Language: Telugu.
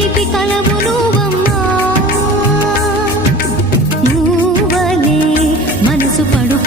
తీపి కలవు నువ్వమ్మా మనసు పడు